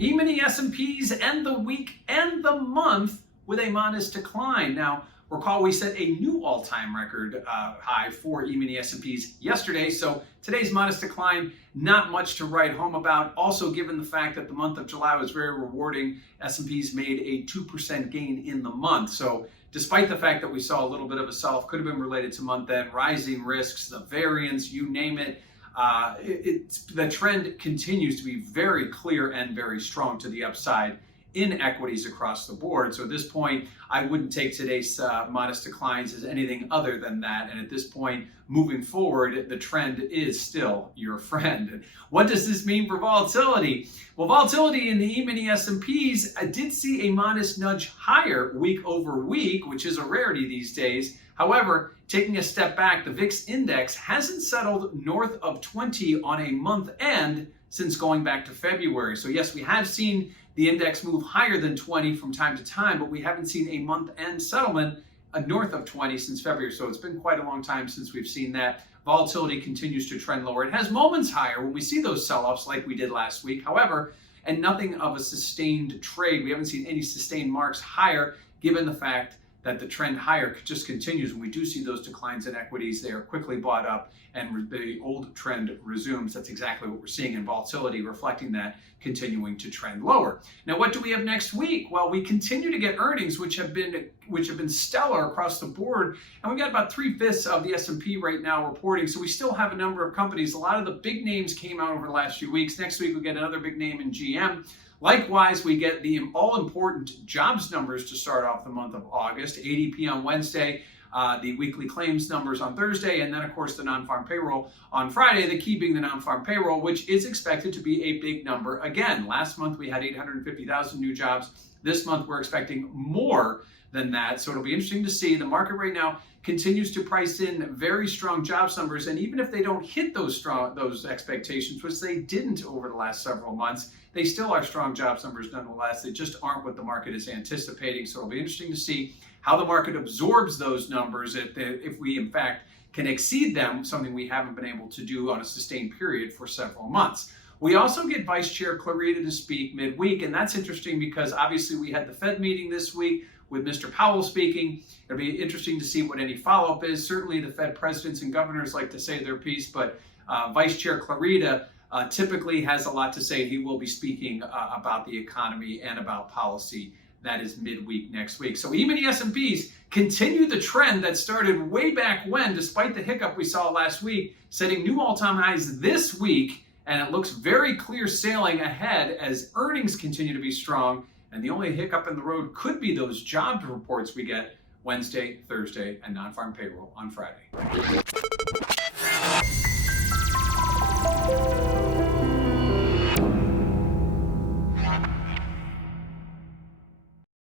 E-mini S&Ps end the week and the month with a modest decline. Now, recall we set a new all-time record high for E-mini S&Ps yesterday, so today's modest decline, not much to write home about. Also, given the fact that the month of July was very rewarding, S&Ps made a 2% gain in the month. So despite the fact that we saw a little bit of a sell-off, could have been related to month end, rising risks, the variance, you name it, the trend continues to be very clear and very strong to the upside in equities across the board. So at this point, I wouldn't take today's modest declines as anything other than that. And at this point, moving forward, the trend is still your friend. What does this mean for volatility? Well, volatility in the E-mini S&Ps did see a modest nudge higher week over week, which is a rarity these days. However, taking a step back, the VIX index hasn't settled north of 20 on a month end since going back to February. So yes, we have seen the index move higher than 20 from time to time, but we haven't seen a month-end settlement north of 20 since February. So it's been quite a long time since we've seen that. Volatility continues to trend lower. It has moments higher when we see those sell-offs like we did last week. However, and nothing of a sustained trade. We haven't seen any sustained marks higher, given the fact that the trend higher just continues. When we do see those declines in equities, they are quickly bought up and the old trend resumes. That's exactly what we're seeing in volatility, reflecting that continuing to trend lower. Now, what do we have next week? Well, we continue to get earnings, which have been stellar across the board, and we got about 3/5 of the S&P right now reporting. So we still have a number of companies. A lot of the big names came out over the last few weeks. Next week, we get another big name in GM. Likewise, we get the all-important jobs numbers to start off the month of August, ADP on Wednesday, the weekly claims numbers on Thursday, and then, of course, the non-farm payroll on Friday, the key being the non-farm payroll, which is expected to be a big number. Again, last month we had 850,000 new jobs. This month we're expecting more than that, so it'll be interesting to see. The market right now continues to price in very strong jobs numbers, and even if they don't hit those expectations, which they didn't over the last several months, they still are strong jobs numbers nonetheless. They just aren't what the market is anticipating. So it'll be interesting to see how the market absorbs those numbers if we in fact can exceed them, something we haven't been able to do on a sustained period for several months. We also get Vice Chair Clarita to speak midweek, and that's interesting because obviously we had the Fed meeting this week with Mr. Powell speaking. It'll be interesting to see what any follow-up is. Certainly the Fed presidents and governors like to say their piece, but Vice Chair Clarita typically has a lot to say. He will be speaking about the economy and about policy. That is midweek next week. So E-mini S&Ps continue the trend that started way back when, despite the hiccup we saw last week, setting new all-time highs this week, and it looks very clear sailing ahead as earnings continue to be strong. And the only hiccup in the road could be those job reports we get Wednesday, Thursday, and non-farm payroll on Friday.